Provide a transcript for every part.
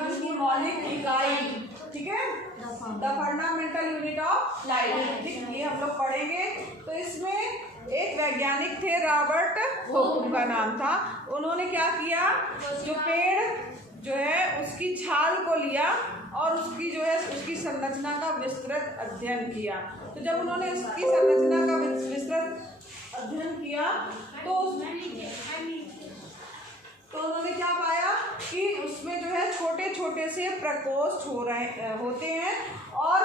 जीवन की मौलिक इकाई, ठीक है, the fundamental unit of life, ठीक, ये हम लोग पढ़ेंगे। तो इसमें एक वैज्ञानिक थे, रॉबर्ट हुक उनका नाम था। उन्होंने क्या किया, जो पेड़ जो है उसकी छाल को लिया और उसकी जो है उसकी संरचना का विस्तृत अध्ययन किया। तो जब उन्होंने उसकी संरचना का विस्तृत अध्ययन किया तो उन्होंने क्या पाया कि उसमें जो है छोटे छोटे से प्रकोष्ठ होते हैं और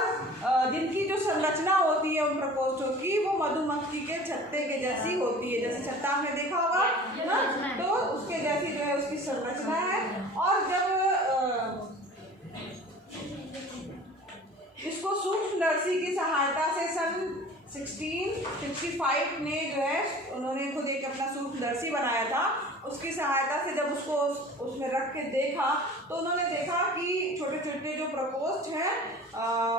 जिनकी जो संरचना होती है उन प्रकोष्ठों की वो मधुमक्खी के छत्ते के जैसी होती है, जैसे छत्ता आपने देखा होगा ना, तो उसके जैसी जो है उसकी संरचना है। और जब इसको सूक्ष्मदर्शी की सहायता से सन 1665 ने जो है उन्होंने खुद एक अपना सूक्ष्मदर्शी बनाया था, उसकी सहायता से जब उसको उसमें रख के देखा तो उन्होंने देखा कि छोटे छोटे जो प्रकोष्ठ हैं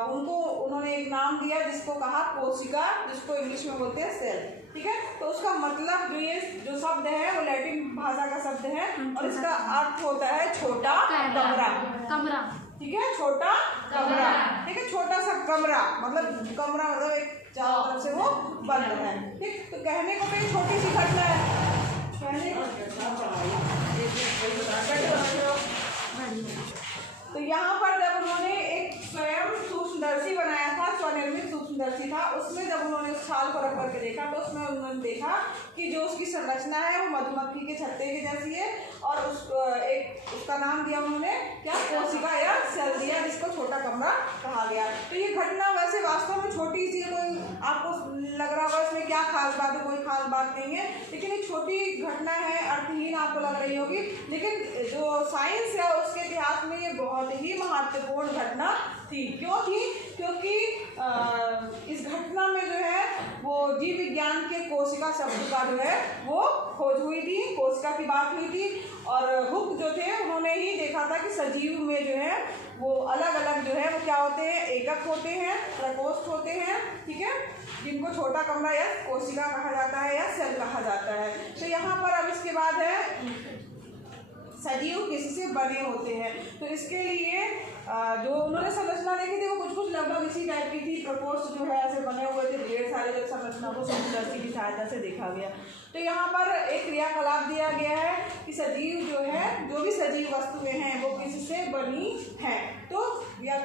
उनको उन्होंने एक नाम दिया जिसको कहा कोशिका, जिसको इंग्लिश में बोलते हैं सेल, ठीक है। तो उसका मतलब जो ये जो शब्द है वो लैटिन भाषा का शब्द है और इसका अर्थ होता है छोटा कमरा, ठीक है, छोटा कमरा, ठीक है, छोटा सा कमरा, मतलब कमरा मतलब एक चारों तरफ से वो बंद है, ठीक। तो कहने को तो छोटी सी घटना है, तो यहाँ पर जब उन्होंने एक स्वयं सूक्ष्मदर्शी बनाया था, स्वनिर्मित सूक्ष्मदर्शी था, उसमें जब उन्होंने उस छाल को रख करके देखा तो उसमें उन्होंने देखा कि जो उसकी संरचना है वो मधुमक्खी के छत्ते के जैसी है और उसका नाम दिया उन्होंने क्या, कोशिका या सेल दिया, जिसको छोटा कमरा कहा गया। तो ये घटना वैसे वास्तव में छोटी सी, कोई आपको लग रहा होगा इसमें क्या खास बात है, कोई खास बात नहीं है, लेकिन एक छोटी घटना है, अर्थहीन आपको लग रही होगी, लेकिन जो साइंस है उसके इतिहास में ये बहुत ही महत्वपूर्ण घटना थी। क्यों थी? क्योंकि इस घटना में जो है वो जीव विज्ञान के कोशिका शब्द का जो है वो खोज हुई थी, कोशिका की बात हुई थी। और हुक जो थे उन्होंने ही देखा था कि सजीव में जो है वो अलग अलग जो है वो क्या होते हैं, एकक होते हैं, प्रकोष्ठ होते हैं, ठीक है, जिनको छोटा कमरा या कोशिका कहा जाता है या सेल कहा जाता है। तो यहाँ पर अब इसके बाद है सजीव किससे बने होते हैं। तो इसके लिए जो उन्होंने संरचना देखी थी वो कुछ लगभग इसी टाइप की थी, प्रकोष्ठ जो है ऐसे बने हुए थे, ढेर सारे जो संरचना को सूक्ष्मदर्शी की सहायता से देखा गया। तो यहाँ पर एक क्रियाकलाप दिया गया है कि सजीव जो है, जो भी सजीव वस्तुएं हैं वो किससे बनी हैं। तो या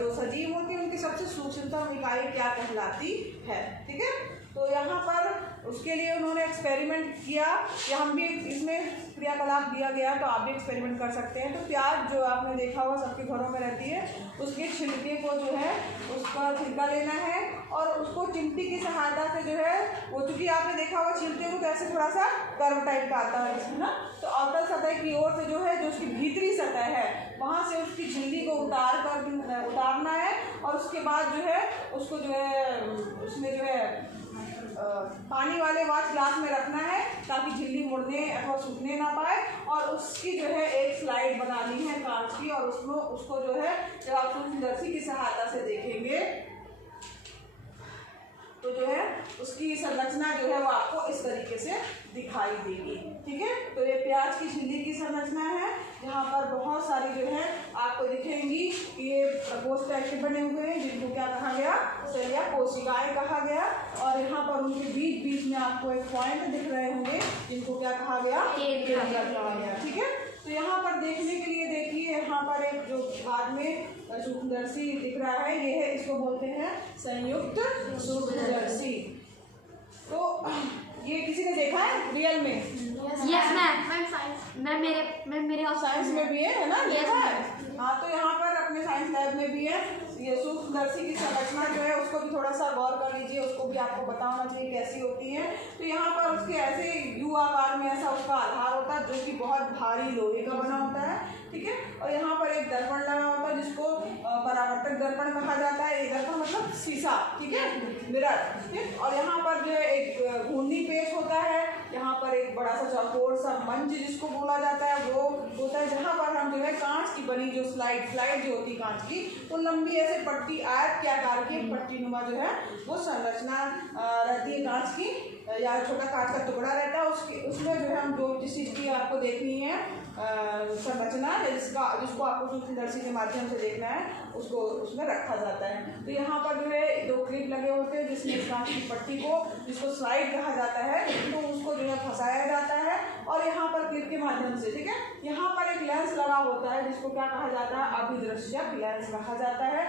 जो सजीव होती है उनकी सबसे सूक्ष्मतम इकाई क्या कहलाती है, ठीक है। तो यहाँ पर उसके लिए उन्होंने एक्सपेरिमेंट किया, या हम भी इसमें क्रियाकलाप दिया गया तो आप भी एक्सपेरिमेंट कर सकते हैं। तो प्याज जो आपने देखा होगा सबके घरों में रहती है, उसके छिलके को जो है उसका छिलका लेना है और उसको चिमटी की सहायता से जो है वो, चूँकि आपने देखा होगा छिलके को कैसे थोड़ा सा कर्व टाइप का आता है इसमें ना, तो आउटर सतह की ओर से जो है जो उसकी भीतरी सतह है वहाँ से उसकी झिल्ली को उतारना है और उसके बाद जो है उसको जो है उसमें जो है पानी वाले वाच ग्लास में रखना है ताकि झिल्ली मुड़ने अथवा सूखने ना पाए। और उसकी जो है एक स्लाइड बनानी है कांच की और उसमें उसको जो है जब आप सूक्ष्मदर्शी की सहायता से देखेंगे तो जो है उसकी संरचना जो है वो आपको इस तरीके से दिखाई देगी, ठीक है। तो ये प्याज की झिल्ली की संरचना है, जहाँ पर बहुत सारी जो है आपको दिखेंगी, ये प्रकोष्ठ टाइप के बने हुए हैं जिनको क्या कहा गया, सेल या कोशिकाएं कहा गया। और यहाँ पर उनके बीच बीच में आपको एक पॉइंट दिख रहे होंगे जिनको क्या कहा गया, कहा गया, ठीक है। तो यहाँ पर देखने के लिए देखिए, यहाँ पर एक जो बाद में सूक्ष्मदर्शी दिख रहा है, ये है, इसको बोलते हैं संयुक्त सूक्ष्मदर्शी। तो ये किसी ने देखा है रियल में? यस मैम, मेरे साइंस में भी है ना, देखा है? हाँ, तो यहाँ पर अपने साइंस लैब में भी है। ये सूक्ष्मदर्शी की संरचना जो है उसको भी थोड़ा सा गौर कर लीजिए, उसको भी आपको पता होना चाहिए कैसी होती है। तो यहाँ पर उसके ऐसे यू आकार में ऐसा उसका आधार होता है जो कि बहुत भारी लोहे का बना होता है, ठीक है। और यहाँ पर एक दर्पण लगा होता है जिसको परावर्तक दर्पण कहा जाता है। ये दर्पण मतलब शीशा, ठीक है, मिरर, ठीक। और यहाँ पर जो है एक घूर्णी पेच होता है, यहाँ पर एक बड़ा सा चौकोर सा मंच जिसको बोला जाता है वो होता है, जहाँ पर हम जो है कांच की बनी जो स्लाइड जो होती है कांच की, वो लंबी ऐसे पट्टी आयत के आकार की पट्टी नुमा जो है वो संरचना रहती है कांच की। या छोटा कांच का टुकड़ा रहता है, उसमें जो है हम जो जिस चीज़ की आपको देखनी है संरचना, जिसको आपको सूक्ष्मदर्शी के माध्यम से देखना है, उसको उसमें रखा जाता है। तो यहाँ पर जो है 2 क्लिप लगे होते हैं, जिसमें इस कांच की पट्टी को, जिसको स्लाइड कहा जाता है, तो उसको जो है फंसाया जाता है और यहाँ पर क्लिप के माध्यम से, ठीक है, यहाँ पर एक लेंस लगा होता है जिसको क्या कहा जाता है, अभिदृश्यक लेंस कहा जाता है।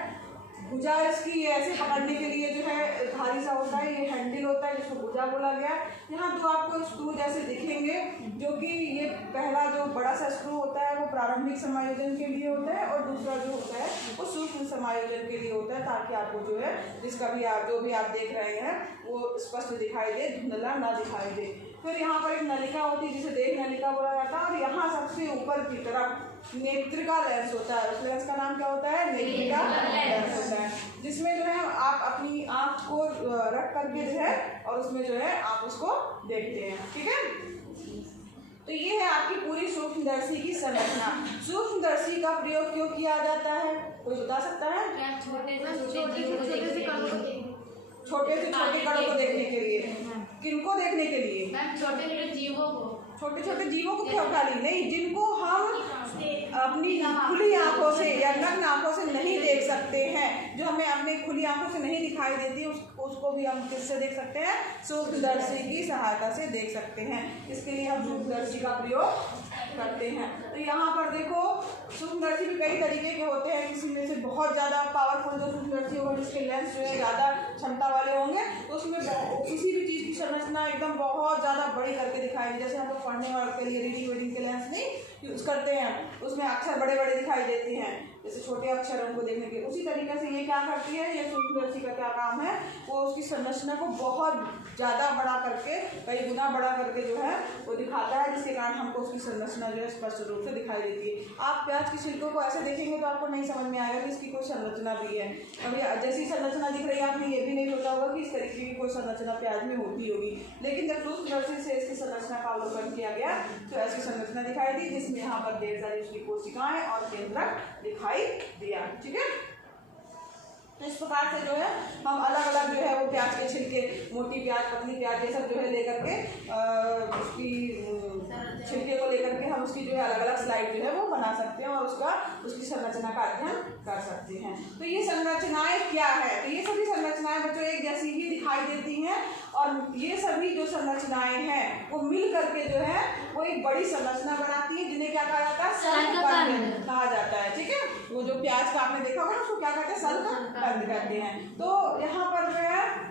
भुजा इसकी ऐसे पकड़ने के लिए जो है भारी सा होता है, ये हैंडल होता है जिसको भुजा बोला गया। यहाँ तो आपको स्क्रू जैसे दिखेंगे, जो कि ये पहला जो बड़ा सा स्क्रू होता है वो प्रारंभिक समायोजन के लिए होता है और दूसरा जो होता है वो सूक्ष्म समायोजन के लिए होता है, ताकि आपको जो है जिसका भी आप जो भी आप देख रहे हैं वो स्पष्ट दिखाई दे, धुंधला ना दिखाई दे। फिर यहाँ पर एक नलिका होती है जिसे देह नलिका बोला जाता है, और यहाँ सबसे ऊपर की तरफ नेत्रिका लेंस होता है। उस लेंस का नाम क्या होता है, नेत्रिका लेंस होता है, जिसमें जो है आप अपनी आँख को रख करके जो है और उसमें जो है आप उसको देखते हैं, ठीक है। तो ये है आपकी पूरी सूक्ष्मदर्शी की संरचना। सूक्ष्मदर्शी का प्रयोग क्यों किया जाता है, कोई बता सकता है? छोटे से छोटे कणों को देखने के लिए। किनको देखने के लिए? छोटे छोटे जीवों को क्यों खाली नहीं, जिनको हम अपनी खुली आंखों से या नग्न आंखों से नहीं देख सकते हैं, जो हमें अपनी खुली आंखों से नहीं दिखाई देती, उसको भी हम किससे देख सकते हैं, सूक्ष्मदर्शी की सहायता से देख सकते हैं। इसके लिए हम सूक्ष्मदर्शी का प्रयोग करते हैं। तो यहाँ पर देखो सूक्ष्मदर्शी भी कई तरीके के होते हैं, किसी में से बहुत ज़्यादा पावरफुल जो सूक्ष्मदर्शी होगा, जिसके लेंस जो है ज़्यादा क्षमता वाले होंगे, तो उसमें किसी भी चीज़ की संरचना एकदम बहुत ज़्यादा बड़ी करके दिखाई दे। जैसे हम लोग पढ़ने वालों के लिए रीडिंग वीडिंग के लेंस नहीं यूज़ करते हैं, उसमें अक्षर बड़े बड़े दिखाई देते हैं, जैसे छोटे अक्षरों को देखने के, उसी तरीके से ये क्या करती है, ये सूक्ष्मदर्शी का क्या काम है, वो उसकी संरचना को बहुत ज़्यादा बड़ा करके, कई गुना बड़ा करके जो है वो दिखाता है, जिसके कारण हमको उसकी संरचना जो है स्पष्ट रूप से दिखाई देती है। आप प्याज की छिलकों को ऐसे देखेंगे तो आपको नहीं समझ में आएगा कि इसकी कोई संरचना भी है। अभी जैसी संरचना दिख रही है, आपने ये भी नहीं सोचा होगा कि इस तरीके की कोई संरचना प्याज में होती होगी, लेकिन जब सूक्ष्मदर्शी से इसकी संरचना का अवलोकन किया गया तो ऐसी संरचना दिखाई दी, जिसमें यहाँ पर ढेर सारी उसकी कोशिकाएं और केंद्रक दिखाई दिया, ठीक है। इस प्रकार से जो है हम अलग अलग जो है वो प्याज के छिलके, मोटी प्याज, पतली प्याज, ये सब जो है लेकर के उसकी छिलके को लेकर के हम उसकी जो है अलग अलग स्लाइड जो है वो बना सकते हैं और उसकी संरचना का अध्ययन कर सकते हैं। तो ये संरचनाएं क्या है, तो ये सभी संरचनाएं बच्चों एक जैसी ही दिखाई देती हैं, और ये सभी जो संरचनाएं हैं वो मिल करके जो है वो एक बड़ी संरचना बनाती है, जिन्हें क्या कहा जाता है, सल्कबंध कहा जाता है, ठीक है। वो जो प्याज का आपने देखा होगा ना, उसको क्या कहते हैं, सल्कबंध कहते हैं। तो यहाँ पर जो है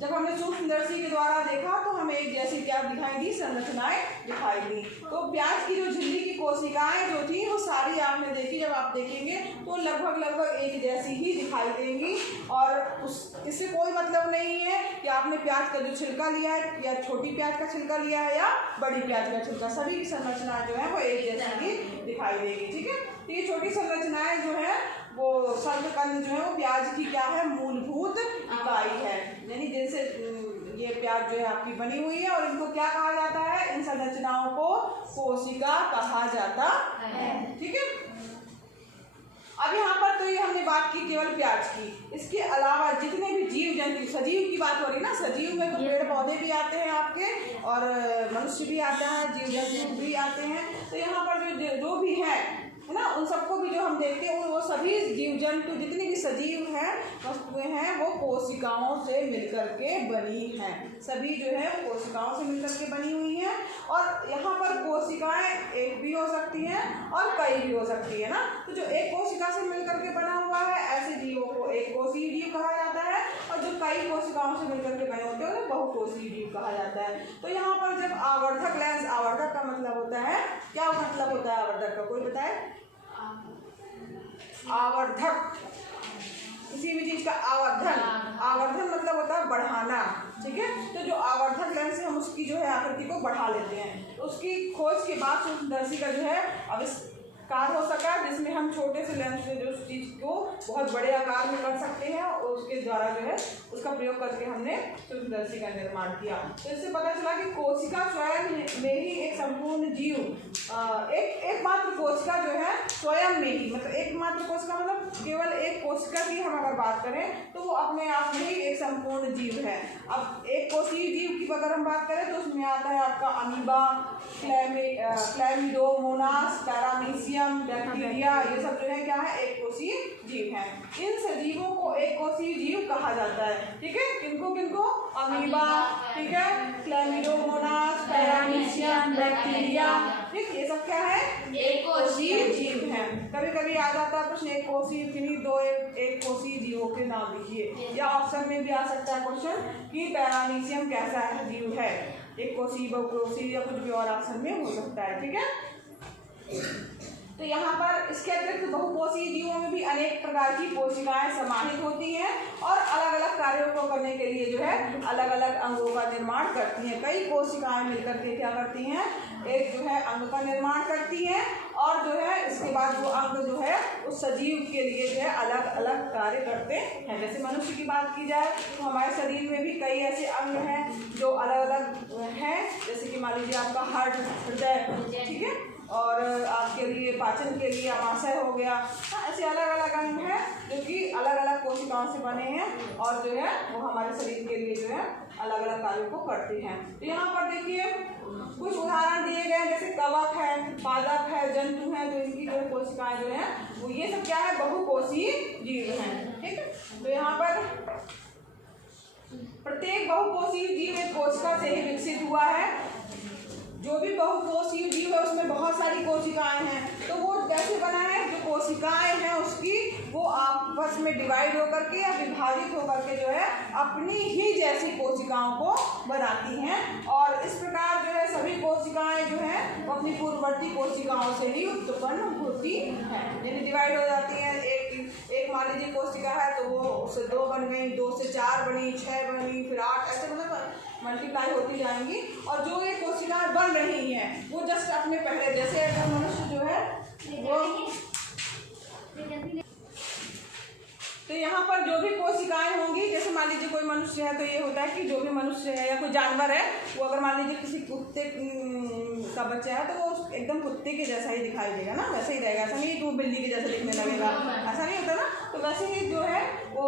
जब हमने सूक्ष्मदर्शी के द्वारा देखा तो हमें एक जैसी क्या दिखाई दी, संरचनाएं दिखाई दी। तो प्याज की जो झिल्ली की कोशिकाएं जो थी वो सारी आपने देखी, जब आप देखेंगे तो लगभग एक जैसी ही दिखाई देंगी, और इससे कोई मतलब नहीं है कि आपने प्याज का जो छिलका लिया है या छोटी प्याज का छिलका लिया है या बड़ी प्याज का छिलका, सभी की संरचना जो है वो एक जैसी ही दिखाई देगी, ठीक है। तो ये छोटी संरचनाएं जो है वो सल्कबंध जो है वो प्याज की क्या है, मूलभूत इकाई है, यानी जिनसे ये प्याज जो है आपकी बनी हुई है, और इनको क्या कहा जाता है, इन संरचनाओं को कोशिका कहा जाता है, ठीक है। अब यहाँ पर तो ये हमने बात की केवल प्याज की, इसके अलावा जितने भी जीव जंतु, सजीव की बात हो रही ना, सजीव में तो पेड़ पौधे भी आते हैं आपके, और मनुष्य भी आता है, जीव जंतु भी आते हैं। तो यहाँ पर जो भी है ना, उन सबको भी जो हम देखते हैं वो सभी जीव जंतु, जितने भी सजीव हैं वस्तुएं हैं, वो कोशिकाओं से मिलकर के बनी हैं, सभी जो है वो कोशिकाओं से मिलकर के बनी हुई हैं। और यहाँ पर कोशिकाएं एक भी हो सकती हैं और कई भी हो सकती है ना। तो जो एक कोशिका से मिलकर के बना हुआ है, ऐसे जीवों को एक कोशीय जीव कहा जाता है, और जो कई कोशिकाओं से मिलकर के बने होते हैं उन्हें बहुकोशीय जीव कहा जाता है। तो यहाँ पर जब आवर्धक लेंस, आवर्धक का मतलब होता है, क्या मतलब होता है आवर्धक का, कोई बताए? आवर्धक, किसी भी चीज का आवर्धन मतलब होता है बढ़ाना, ठीक है। तो जो आवर्धक लेंस से हम उसकी जो है आकृति को बढ़ा लेते हैं, तो उसकी खोज के बाद सूक्ष्मदर्शी का जो है आविष्कार हो सका, जिसमें हम छोटे से लेंस से जो उस चीज को बहुत बड़े आकार में कर सकते हैं, और उसके द्वारा जो है उसका प्रयोग करके हमने सूक्ष्मदर्शी का निर्माण किया। तो इससे पता चला कि कोशिका स्वयं में ही एक संपूर्ण जीव एकमात्र कोशिका जो है स्वयं में ही, मतलब एकमात्र कोशिका मतलब केवल एक कोशिका की हम अगर बात करें तो वो अपने आप में ही एक संपूर्ण जीव है। अब एक कोशीय जीव की अगर हम बात करें तो उसमें आता है आपका अमीबा, क्लैमिडोमोनास, पैरामीशियम, बैक्टीरिया, ये सब जो है क्या है, एक कोशीय जीव है। इन सजीवों को एक कोशीय जीव कहा जाता है। ठीक है, किनको किनको, अमीबा, ठीक है, क्लैमिडोमोनास, पैरामीशियम, बैक्टीरिया, ठीक, ये सब क्या है, एक कोशीय जीव है। कभी कभी आ जाता है प्रश्न एक कोशीय किन्हीं दो एक कोशीय जीवों के नाम लिखिए, या ऑप्शन में भी आ सकता है क्वेश्चन कि पैरामीशियम कैसा है जीव है, एक कोशीय, बहुकोशीय या कुछ भी और ऑप्शन में हो सकता है। ठीक है, तो यहाँ पर इसके अतिरिक्त बहुकोशीय जीवों में भी अनेक प्रकार की कोशिकाएं समाहित होती हैं और अलग अलग कार्यों को करने के लिए जो है अलग अलग अंगों का निर्माण करती हैं। कई कोशिकाएं मिलकर के क्या करती हैं, एक जो है अंग का निर्माण करती हैं और जो है इसके बाद वो अंग जो है उस सजीव के लिए जो है अलग अलग कार्य करते हैं। जैसे मनुष्य की बात की जाए तो हमारे शरीर में भी कई ऐसे अंग हैं जो अलग अलग हैं, जैसे कि मान लीजिए आपका हार्ट, हृदय, ठीक है, और आपके लिए पाचन के लिए अमाशय हो गया। ऐसे अलग अलग अंग हैं जो कि अलग अलग कोशिकाओं से बने हैं और जो है वो हमारे शरीर के लिए जो है अलग अलग कार्यों को करते हैं। तो यहाँ पर देखिए कुछ उदाहरण दिए गए हैं, जैसे कवक है, पादप है, जंतु है, तो इनकी जो कोशिकाएं जो है वो ये सब क्या है, बहुकोशीय जीव हैं। ठीक है, तो यहाँ पर प्रत्येक बहुकोशीय जीव एक कोशिका से ही विकसित हुआ है। जो भी बहुकोशीय जीव है उसमें बहुत सारी कोशिकाएं हैं, तो वो कैसे बना है, जो कोशिकाएं हैं उसकी वो आपस में डिवाइड होकर के या विभाजित होकर के जो है अपनी ही जैसी कोशिकाओं को बनाती हैं और इस प्रकार जो है सभी कोशिकाएं जो हैं वो अपनी पूर्ववर्ती कोशिकाओं से ही उत्पन्न होती हैं, यानी डिवाइड हो जाती हैं। एक मान लीजिए कोशिका है तो वो उससे 2 बन गई, 2 से 4 बनी, 6 बनी, फिर 8, ऐसे मतलब मल्टीप्लाई होती जाएंगी। और जो ये कोशिकाएं बन रही हैं वो जस्ट अपने पहले जैसे अगर मनुष्य जो है वो, तो यहाँ पर जो भी कोशिकाएं होंगी, जैसे मान लीजिए कोई मनुष्य है तो ये होता है कि जो भी मनुष्य है या कोई जानवर है वो अगर मान लीजिए किसी कुत्ते का बच्चा है तो वो एकदम कुत्ते के जैसा ही दिखाई देगा ना, वैसे ही रहेगा, ऐसा नहीं कि वो बिल्ली के जैसा दिखने लगेगा, ऐसा नहीं होता ना। तो वैसे ही जो है वो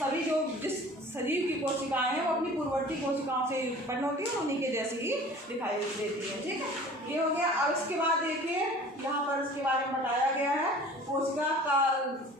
सभी जो जिस शरीर की कोशिकाएं हैं वो अपनी पूर्ववर्ती कोशिकाओं से उत्पन्न होती है, उन्हीं के जैसी ही दिखाई देती है। ठीक है, ये हो गया। अब इसके बाद देखिए यहाँ पर इसके बारे में बताया गया है। कोशिका का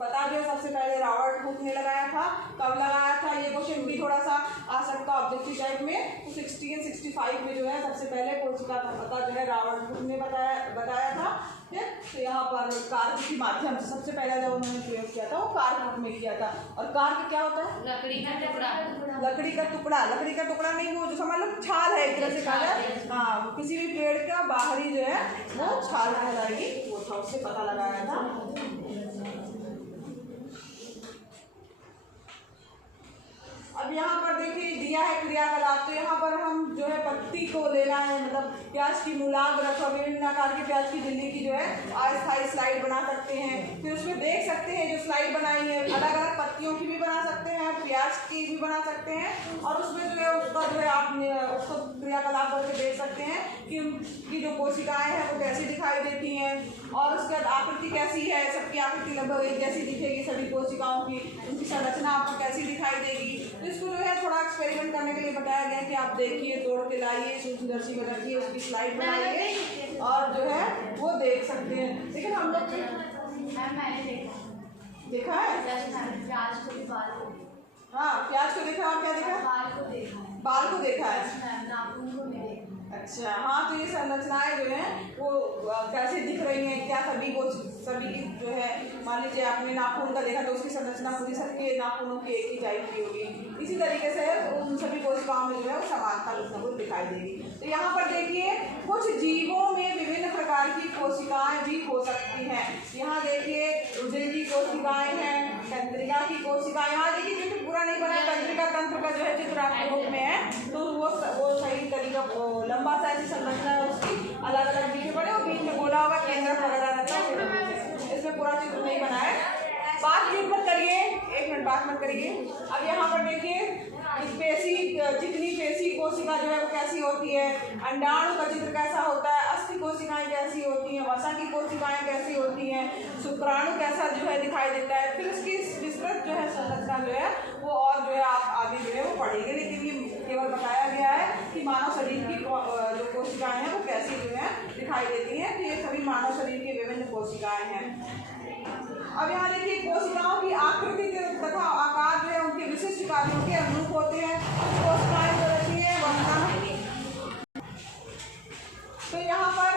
पता जो है सबसे पहले रॉबर्ट हुक ने लगाया था। कब लगाया था ये क्वेश्चन भी थोड़ा सा आ सकता ऑब्जेक्टिव टाइप में, तो 60 और 65 में जो है सबसे पहले कोशिका का पता जो है रॉबर्ट हुक ने बताया था। तो यहाँ पर कार्क के माध्यम से सबसे पहला जब उन्होंने प्रयोग किया था वो कार्क में किया था। और कार्क क्या होता है, लकड़ी का टुकड़ा, लकड़ी का टुकड़ा, लकड़ी का टुकड़ा नहीं, वो जो समझ लो छाल है एक तरह से कहा जाए, हाँ, किसी भी पेड़ का बाहरी जो है वो छाल कहलाएगी, वो था, उससे पता लगाया था। अब यहाँ पर देखिए दिया है क्रियाकलाप, तो यहाँ पर हम जो है पत्ती को लेना है, मतलब प्याज की मूलाग्र अथवा विभिन्न आकार के प्याज की दिल्ली की जो है अस्थायी स्लाइड बना सकते हैं। फिर उसमें देख सकते हैं जो स्लाइड बनाई है अलग अलग पत्तियों की भी बना सकते हैं, प्याज की भी बना सकते हैं, और उसमें जो है उसका जो है आप उसको क्रियाकलाप करके देख सकते हैं कि उनकी जो कोशिकाएं हैं वो कैसी दिखाई देती हैं और उसके बाद आकृति कैसी है। सबकी आकृति लगभग एक जैसी दिखेगी सभी कोशिकाओं की, उनकी संरचना आपको कैसी दिखाई देगी। तो इसको जो है थोड़ा एक्सपेरिमेंट करने के लिए बताया गया कि आप देखिए, तोड़ के लाइए, सूक्ष्मदर्शी में रखिए, उसकी स्लाइड बनाइए और जो है वो देख सकते हैं। लेकिन हम लोग देखा है प्याज को भी, बाल को, हाँ प्याज को देखा, और क्या देखा, बाल को देखा है, बाल को देखा है, नाखून को भी देखा। अच्छा, हाँ, तो ये संरचनाएं जो हैं वो कैसे दिख रही हैं, क्या सभी की जो है, मान लीजिए आपने नाखून का देखा तो उसकी संरचना पूरी सबके नाखूनों की एक ही टाइप की होगी। इसी तरीके से उन सभी कोशिकाओं में जो है वो समानता कुछ न कुछ दिखाई देगी। तो यहाँ पर देखिए कुछ जीवों में विभिन्न प्रकार की कोशिकाएं भी हो सकती हैं। यहाँ देखिए रुधिर की कोशिकाएं हैं, तंत्रिका की कोशिकाएं, यहाँ देखिए चित्र पूरा नहीं बना, तंत्रिका तंत्र का जो है चित्र आपके रूप में है, तो वो सही तरीका लंबा सा ऐसी संरचना है उसकी, अलग अलग बीच में बने और बीच में गोला हुआ केंद्र वगैरह रहता है, इसमें पूरा चित्र नहीं बना है। बात मत करिए, 1 मिनट बात मत करिए। अब यहाँ पर देखिए चिकनी पेशी कोशिका जो है वो कैसी होती है, अंडाणु का चित्र कैसा होता है, अस्थि कोशिकाएं कैसी वसा की कोशिकाएं कैसी होती हैं, शुक्राणु कैसा जो है दिखाई देता है। फिर उसकी विस्तृत जो है संरचना जो है वो और जो है आप आगे जो है वो पढ़ेंगे, लेकिन ये केवल बताया गया है कि मानव शरीर की जो कोशिकाएं हैं वो कैसी जो है दिखाई देती हैं। तो ये सभी मानव शरीर की विभिन्न कोशिकाएं हैं। अब यहाँ देखिए कोशिकाओं की आकृति तथा आकार जो है उनके विशिष्ट कार्यों के अनुरूप होते हैं। कोशिकाएं जो रहती है तो यहाँ पर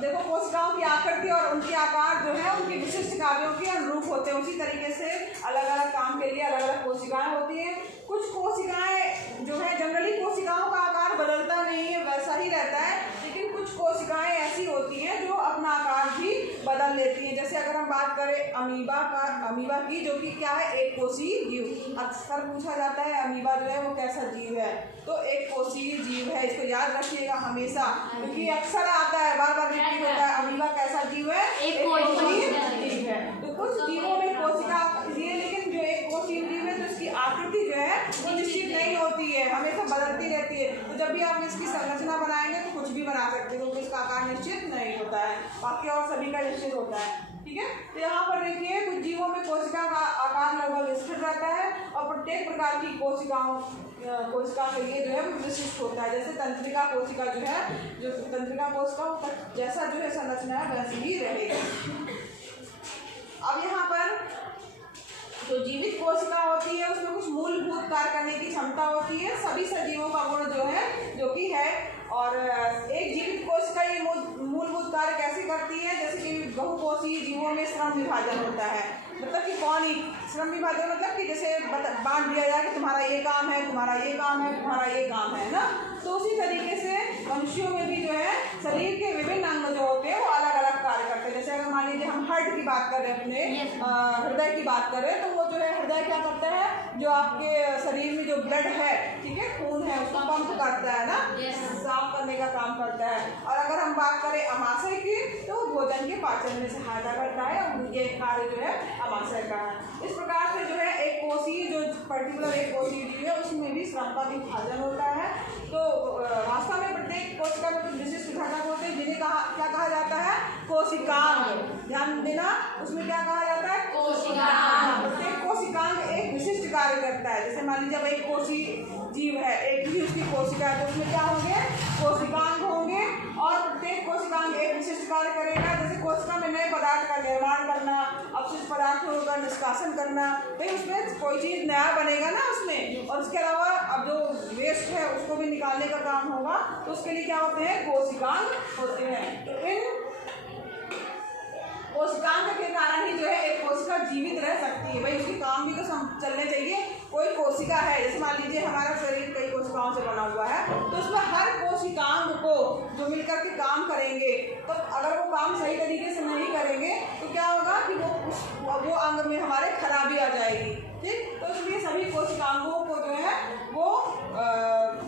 देखो कोशिकाओं की आकृति और उनके आकार जो है उनके विशिष्ट कार्यों के अनुरूप होते हैं। उसी तरीके से अलग अलग काम के लिए अलग अलग कोशिकाएं होती हैं। कुछ कोशिकाएं जो है जनरली कोशिकाओं का आकार बदलता नहीं है, वैसा ही रहता है, लेकिन कुछ कोशिकाएं ऐसी होती हैं जो अपना आकार भी बदल लेती हैं। जैसे अगर हम बात करें अमीबा की, जो कि क्या है, एक कोशीय जीव। अक्सर पूछा जाता है अमीबा जो है वो कैसा जीव है, तो एक कोशीय जीव है। इसको याद रखिएगा हमेशा, क्योंकि अक्सर आता है, बार बार रिपीट होता है, अमीबा कैसा जीव है, एक कोशीय जीव है। तो कुछ जीवों में कोशिका ये, लेकिन जो एक कोशीय जीव है तो इसकी आकृति जो है वो निश्चित नहीं होती है, हमेशा बदलती रहती है। तो जब भी आप इसकी संरचना बनाएंगे तो कुछ भी बना सकते हो, क्योंकि इसका आकार निश्चित नहीं होता है, बाकी और सभी का निश्चित होता है। ठीक है, तो यहाँ पर देखिए कुछ जीवों में कोशिका का आकार लगभग स्थिर रहता है और प्रत्येक प्रकार की कोशिका के लिए जो है विशिष्ट होता है। जैसे तंत्रिका कोशिका जो है, जो तंत्रिका कोशिका जैसा जो है संरचना है वैसी ही रहेगी। अब यहाँ पर जो जीवित कोशिका होती है उसमें कुछ मूलभूत कार्य करने की क्षमता होती है, सभी सजीवों का गुण जो है जो कि है। और एक जीवित कोशिका ये मूलभूत कार्य कैसे करती है, जैसे कि बहुकोशीय जीवों में श्रम विभाजन होता है। मतलब कि कौन ही श्रम विभाजन मतलब कि जैसे बांट दिया जाए कि तुम्हारा ये काम है, तुम्हारा ये काम है, तुम्हारा ये काम है ना। तो उसी तरीके से मनुष्यों में भी जो है शरीर के विभिन्न अंग जो होते हैं वो अलग अलग कार्य करते हैं। जैसे अगर मान लीजिए हम हार्ट की बात कर रहे हैं, अपने हृदय की बात कर रहे हैं, तो वो जो है हृदय क्या करता है, जो आपके शरीर में जो ब्लड है, ठीक है, खून है, उसको पंप करता है ना, साफ करने का काम करता है। और अगर हम बात करें अमाशय की, तो भोजन के पाचन में सहायता करता है, और ये कार्य जो है अमाशय का है। इस प्रकार से जो है एक कोशीय, जो पर्टिकुलर एक कोशीय जीव है उसमें भी श्रम का विभाजन होता है। तो वास्तव में प्रत्येक कोशिका में कुछ विशिष्ट घटक होते हैं जिन्हें क्या कहा जाता है, कोशिकांग। ध्यान देना, उसमें क्या कहा जाता है, कोशिकांग। प्रत्येक कोशिकांग एक विशिष्ट कार्य करता है। जैसे मान लीजिए अब एक कोशीय जीव है, एक ही उसकी कोशिका है, तो उसमें क्या होंगे, कोशिकांग होंगे, और प्रत्येक कोशिकांग एक विशिष्ट कार्य करेगा। जैसे कोशिका में नए पदार्थ का निर्माण करना, अपशिष्ट पदार्थों का निष्कासन करना, तो उसमें कोई चीज़ नया बनेगा ना उसमें, और उसके अलावा अब जो वेस्ट है उसको भी निकालने का काम होगा, तो उसके लिए क्या होते हैं, कोशिकांग होते हैं। तो इन कोशिकांग के कारण ही जो है एक कोशिका जीवित रह सकती है। भाई उसके काम भी तो चलने चाहिए। कोई कोशिका है, जैसे मान लीजिए हमारा शरीर कई कोशिकाओं से बना हुआ है, तो उसमें हर कोशिकांग को जो मिलकर के काम करेंगे, तो अगर वो काम सही तरीके से नहीं करेंगे तो क्या होगा कि वो अंग में हमारे खराबी आ जाएगी। ठीक, तो इसलिए सभी कोशिकांगों को जो है वो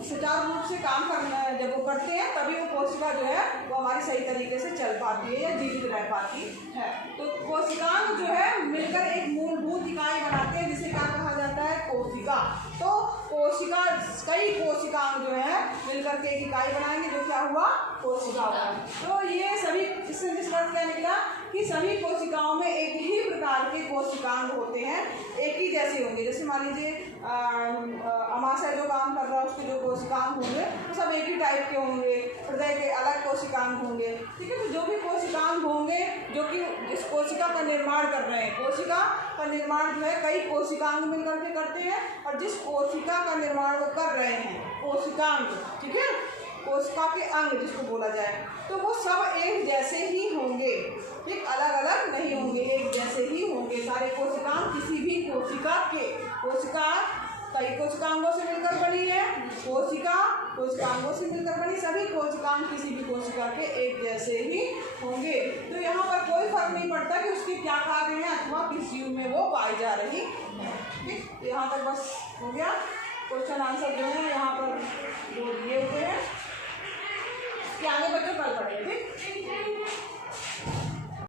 सुचारू रूप से काम करना है। जब वो करते हैं तभी वो कोशिका जो है वो हमारी सही तरीके से चल पाती है या जीवित रह पाती है। तो कोशिकांग जो है मिलकर एक मूलभूत इकाई बनाते हैं, जिसे क्या कहा जाता है, कोशिका। तो कोशिका, कई कोशिकांग जो है मिलकर के एक इकाई बनाएंगे, जो क्या हुआ, कोशिका हुआ। तो ये सभी, इससे निष्कर्ष क्या निकला कि सभी कोशिकाओं में एक ही प्रकार के कोशिकांग होते हैं, एक ही जैसे होंगे। जैसे मान लीजिए अमाशय जो काम कर रहा है उसके जो कोशिकांग होंगे वो सब एक ही टाइप के होंगे, हृदय के अलग कोशिकांग होंगे। ठीक है, तो जो भी कोशिकांग होंगे जो कि जिस कोशिका का निर्माण कर रहे हैं, कोशिका का निर्माण जो है कई कोशिकांग मिलकर के करते हैं, और जिस कोशिका का निर्माण वो कर रहे हैं कोशिकांग, ठीक है, कोशिका के अंग जिसको बोला जाए, तो वो सब एक जैसे ही होंगे, ठीक, अलग अलग नहीं होंगे, एक जैसे ही होंगे सारे कोशिकांग। किसी भी कोशिका कई कोशिकांगों से मिलकर बनी है, कोशिकांगों से मिलकर बनी, सभी कोशिकांग किसी भी कोशिका के एक जैसे ही होंगे। तो यहाँ पर कोई फर्क नहीं पड़ता कि उसके क्या कार्य हैं अथवा किस जीव में वो पाई जा रही है। ठीक, यहाँ तक बस हो गया। क्वेश्चन आंसर जो है यहाँ पर जो दिए हुए हैं, इसके आगे बच्चों कल पढ़ेंगे। ठीक।